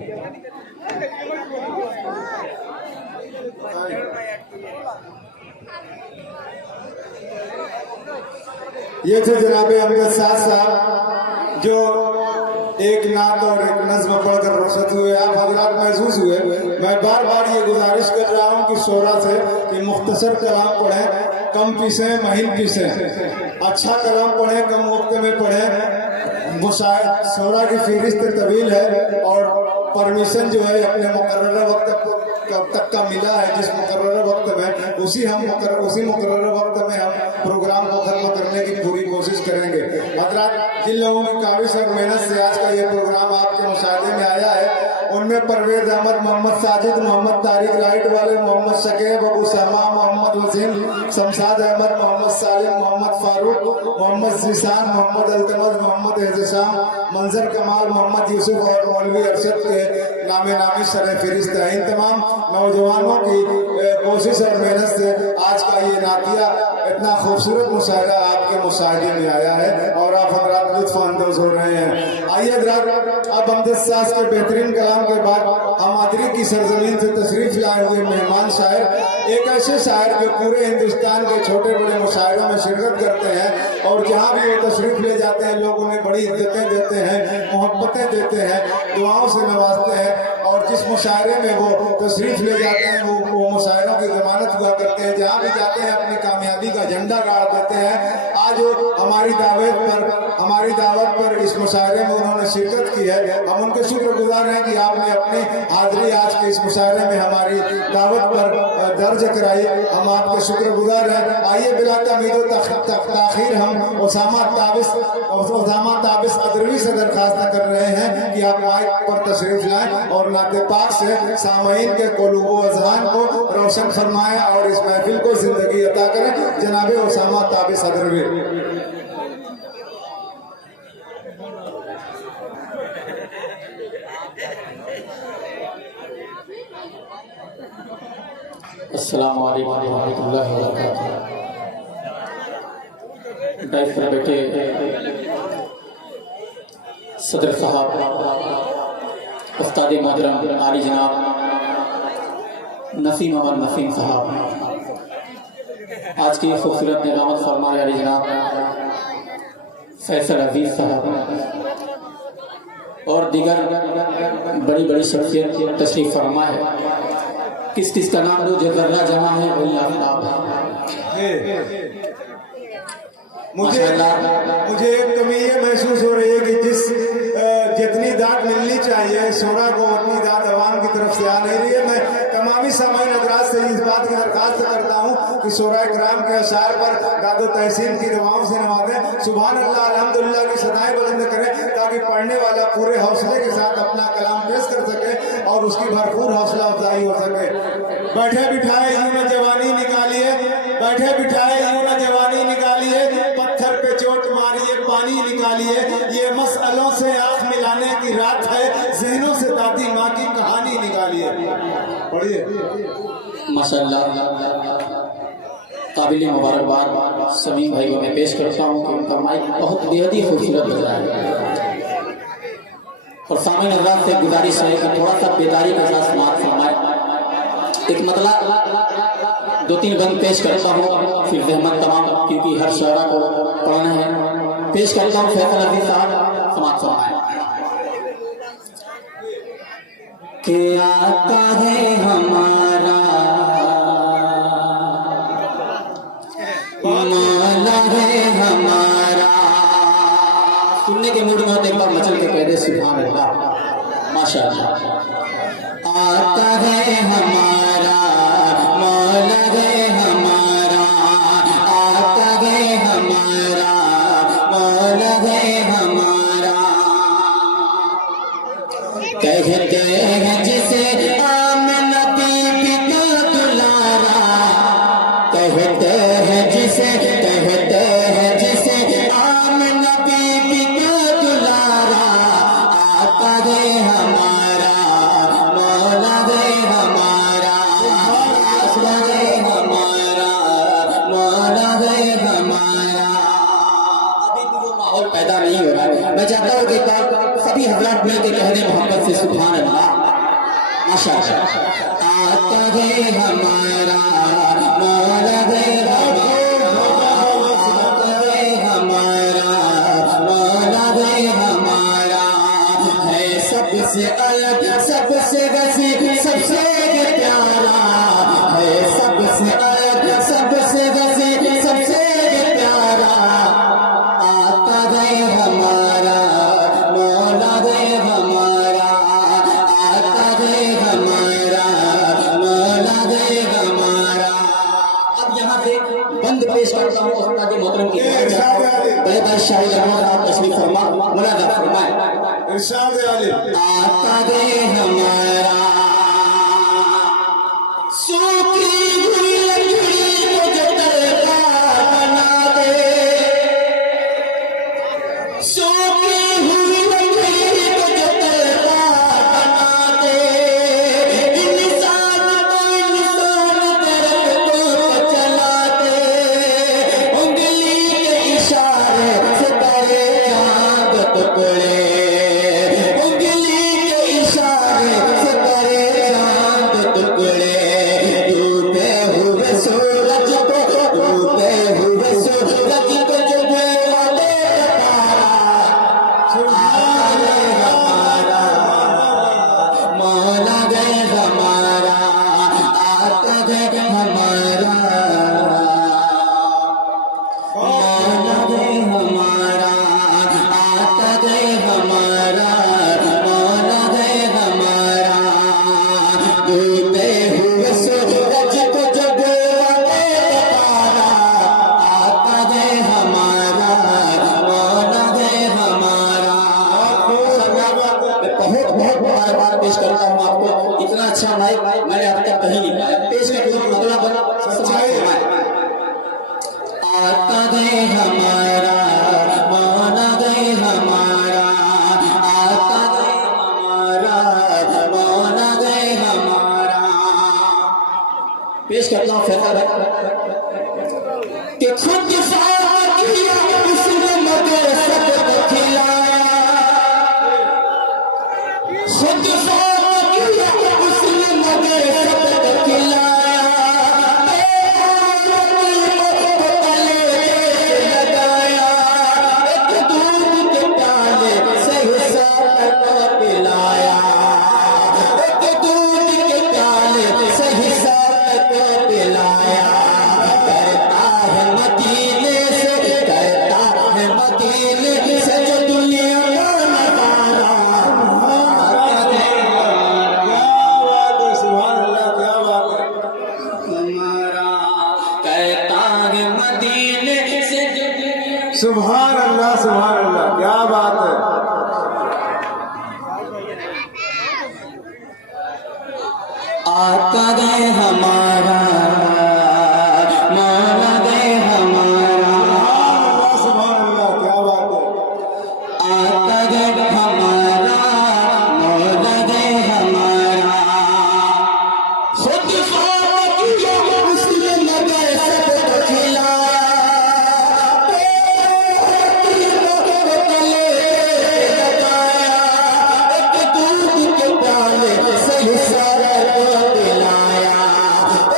ये थे जनाब अमजद साहब जो एक नात और एक नज्म पढ़कर रुखसत हुए। आप हजरात महसूस हुए। मैं बार बार ये गुजारिश कर रहा हूँ कि शोरा से कि मुख्तसर कलाम पढ़ें, कम पीसें महीन पीसें, अच्छा कलाम पढ़ें, कम वक्त में पढ़ें। शोरा की फहरिस्त तवील है और परमिशन जो है अपने मुकर्रर वक्त तक का मिला है। जिस मुकर्रर वक्त में उसी मुकर्रर वक्त में हम प्रोग्राम को खत्म करने की पूरी कोशिश करेंगे। हजरात, जिन लोगों की काविश और मेहनत से आज का ये प्रोग्राम आपके मुशाहिदे में आया है, उनमें परवेज अहमद, मोहम्मद साजिद, मोहम्मद तारिक लाइट वाले, मोहम्मद शकीब, अबू समा, मोहम्मद वसीम, शमशाद अहमद, मोहम्मद सालिम, मोहम्मद फारूक, मोहम्मद जीशान, मोहम्मद अल्तमज, मोहम्मद एहतशाम, मंजर कमाल, मोहम्मद यूसुफ और मौलवी अरशद के नामे नामी शरह फहरिस्त है। इन तमाम नौजवानों की कोशिश और मेहनत से आज का ये नातिया इतना खूबसूरत मुशाहिदा आपके मुशाहिदे में आया है और आप हजरात लुत्फ अंदोज हो रहे हैं। आइए हजरात, अब अमजद साहब के बेहतरीन कलाम के बाद हम मादरी की सरजमीन से तशरीफ लाए हुए मेहमान शायर, एक ऐसे शायर जो पूरे हिंदुस्तान के छोटे बड़े मुशायरों में शिरकत करते हैं और जहाँ भी वो तशरीफ ले जाते हैं लोग उन्हें बड़ी इज्जतें देते हैं, मोहब्बतें देते हैं, दुआओं से नवाजते हैं और जिस मुशायरे में वो तशरीफ ले जाते हैं वो मुशायरों की जमानत हुआ करते हैं। जहाँ भी जाते हैं अपनी कामयाबी का झंडा गाड़ देते हैं। आज हमारी दावत पर इस मुशायरे में उन्होंने शिरकत की है। हम उनके शुक्रगुजार हैं कि आपने अपनी हाजिरी आज के इस मुशायरे में हमारी दावत पर दर्ज कराई। हम आपके शुक्रगुजार हैं। आइए बिला तमीद ताखीर हम उसामा ताबिस अदरवी से दरखास्त कर रहे हैं कि आप माइक पर तशरीफ लाएं और नाते पाक से सामईन के क़ुलूब व अज़हान को रोशन फरमाएं और इस महफिल को जिंदगी अता करें। जनाबे उसामा ताबिस अदरवी। अस्सलामु अलैकुम व रहमतुल्लाहि व बरकातुहू। डाइस पर बैठे सदर साहब, उस्ताद मोहतरम आली जनाब नसीम अहमद नसीम साहब, आज की खूबसूरत निज़ामत फरमा आली जनाब फैसल अजीज साहब और दीगर बड़ी बड़ी शख्सियत तशरीफ फरमा है। किस किस का नाम दो, जो जर्रा जमा है वही आफ्ताब है। मुझे एक कमी ये महसूस हो रही है कि जितनी दाद मिलनी चाहिए शोरा को उतनी दाद अवाम की तरफ से आ नहीं रही है। मैं तमामी सामान्य हजरात से इस बात की दरखास्त करता हूँ कि शोरा इकराम के अशार पर दादो तहसीन की दुआओं से नवाजें, सुभान अल्लाह अल्हम्दुलिल्लाह की सदाएं बुलंद करें ताकि पढ़ने वाला पूरे हौसले के साथ अपना कलाम पेश कर सके और उसकी भरपूर हौसला अफजाई हो सके। बैठे बिठाए यूं न जवानी निकालिए, बैठे बिठाए यूं न जवानी निकालिए, पत्थर पे चोट मारिए पानी निकालिए, ये मसलों से आंख मिलाने की रात है, ज़हनों से दादी माँ की कहानी निकालिए। पढ़िए। माशाअल्लाह, काबिल मुबारकबाद सभी भाई को मैं पेश करता हूँ कि उनका माइक बहुत बेहद ही खूबसूरत लग रहा है और सामने हज़रात से गुजारिश है कि थोड़ा सा बेदारी के साथ समाप्त फरमाए। एक मतलब 2-3 बंद पेश करता हूँ, फिर जहमत तमाम क्योंकि हर शहरा को पढ़ना है। पेश करता हूँ फैसल अजीज साहब, समाप्त फरमाए। कि आका है हमारा, मौला है हमारा। सुनने के मूड में होते एक बार मचल के कह दे सुभान अल्लाह, माशाअल्लाह। आका है हमारा, मौला है हमारा, आका है हमारा, मौला है हमारा। कहते हैं जिसे आमना बीबी का दुलारा, कहते हैं जिसे आमना बीबी का दुलारा। आका है हमारा, मौला है हमारा, आका है हमारा, मौला है हमारा। अभी भी वो माहौल पैदा नहीं हो रहा है। मैं चाहता हूँ कि सभी हजरात मिलकर कह दें मोहब्बत से सुभान अल्लाह। माशाअल्लाह आता है हमारा मौला है हमारा मौला है हमारा है सबसे अलग सबसे गसी सबसे प्यारा है सबसे अलग सबसे गसी सबसे प्यारा आता है हमारा मौला है हमारा आता है हमारा मौला है हमारा। अब यहाँ से बंद पेश करता हूँ उस्ताद मोहतरम की बेहतर शायद आप तस्वीर फरमा मुलाजा फरमाए। इरशाद आले आता है हमारा सूखी हुई लकड़ी को जो तरकार बना दे सूखी हुई लकड़ी को जो तरकार बना दे इंसान दर्द को चला दे उंगली के इशारे से करे चांद टुकड़े उंगली के इशारे से करे चांद टुकड़े डूबे हुए सूरज को डूबे हुए सूरज को जलने वाले हमारा मौला गए हमारा आता गए हमारा मौला गए हमारा आता गए हमारा मौला गए हमारा डूबे हुए सूरज को जब आता गए हमारा मौला गए हमारा। बहुत बहुत बार पेश करता हूँ आपको इतना अच्छा माइक मैंने अब तक कहीं नहीं पाया पेश करके मतलब सच्चाई आता गए हमारा मौला गए हमारा आता गए हमारा मौला गए हमारा। पेश करता हूँ फैसला कि खुद किया उसने मगर सबको खिलाया खुद किया उसने मगर सबको खिलाया लगाया एक दूध के प्याले से हिस्सा पिलाया एक दूध के प्याले से हिस्सा पिलाया करता है मदीने से जो दुनिया का नजारा सुभान अल्लाह क्या बात है हमारा कहता है मदीने से जो दुनिया सुभान अल्लाह क्या बात है आता गए हमारा मौला गए हमारा सुभान अल्लाह क्या बात है आता गए हमारा मौला गए हमारा खुद किया उसने मगर सबको खिलाया एक दूध के प्याले से हिस्सा पिलाया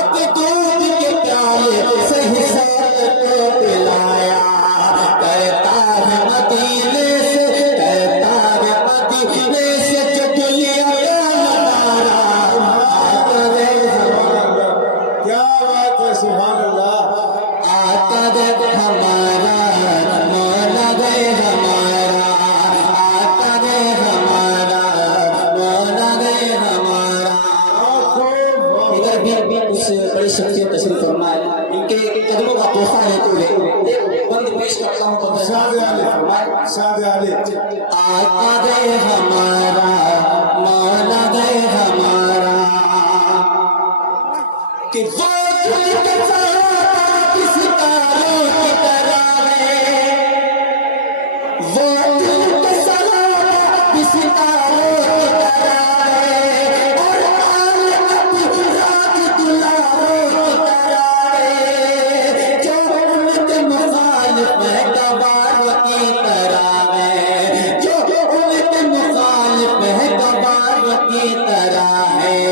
एक दूध के प्याले से हिस्सा पिलाया कहता है मदीने से कहता है मदीने से जो दुनिया का नजारा आता गए हमारा क्या बात है सुभान अल्लाह आता गए हमारा मौला गए हमारा आता गए हमारा मौला गए हमारा। इधर भी उस बड़ी शख्सियत तशरीफ फरमाए इनके कदमों का तोहफा लेते हुए बंद पेश करता हूँ तो शाद आले आता गए हमारा मौला गए हमारा कि वो किसी तारों की तरह है वो किसी तारों की तरह है और रात दुलारों की तरह है जो उनके मुखालिफ है गवार की तरह है जो उनके मुखालिफ है गवार की तरह है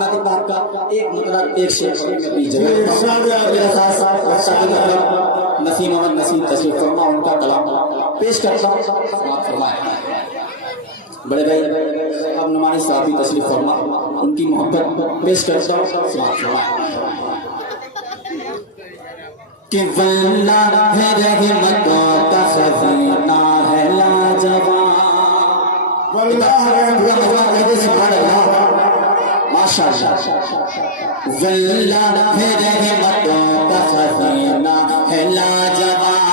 नदी पार का एक मतलब एक शेर भी जी, इरशाद है। मेरे साथ साथ नसीम अहमद नसीम तशरीफ फरमा उनका कलाम पेश करता हूँ समाप्त फरमाए बड़े भाई अब नुमानी साहबी तशरीफ फरमा उनकी मोहब्बत पेश करता हूँ समाप्त फरमाए कि वल्ला है रहमतों का खज़ाना है लाजवाब वल्लाह माशाअल्लाह वल्ला है रहमतों का खज़ाना है लाजवाब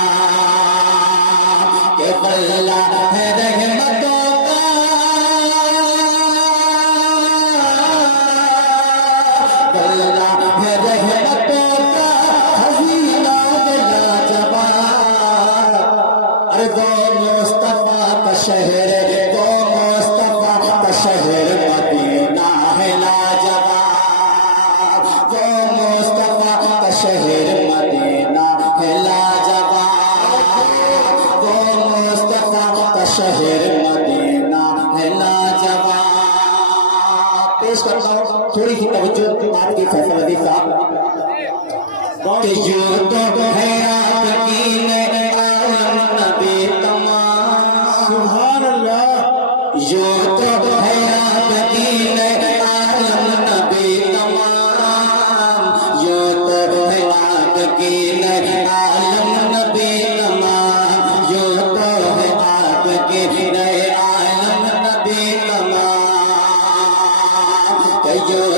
के वल्ला है रहमतों का वल्ला है रहमतों का खज़ाना है लाजवाब अरे वो मुस्तफा का शहर वो मुस्तफा का शहर मदीना है लाजवाब वो मुस्तफा का शहर मदीना है लाजवाब वो मुस्तफा का शहर मदीना है लाजवाब पेश करता हूँ थोड़ी सी तवज्जो आपके फैसल अली साहब कि यूं तो है आपकी आलम नबी तमाम सुभान अल्लाह यूं तो है आपकी आलम नबी तमाम यूं तो है आपकी आलम नबी तमाम यूं तो है आपकी आलम नबी तमाम यूं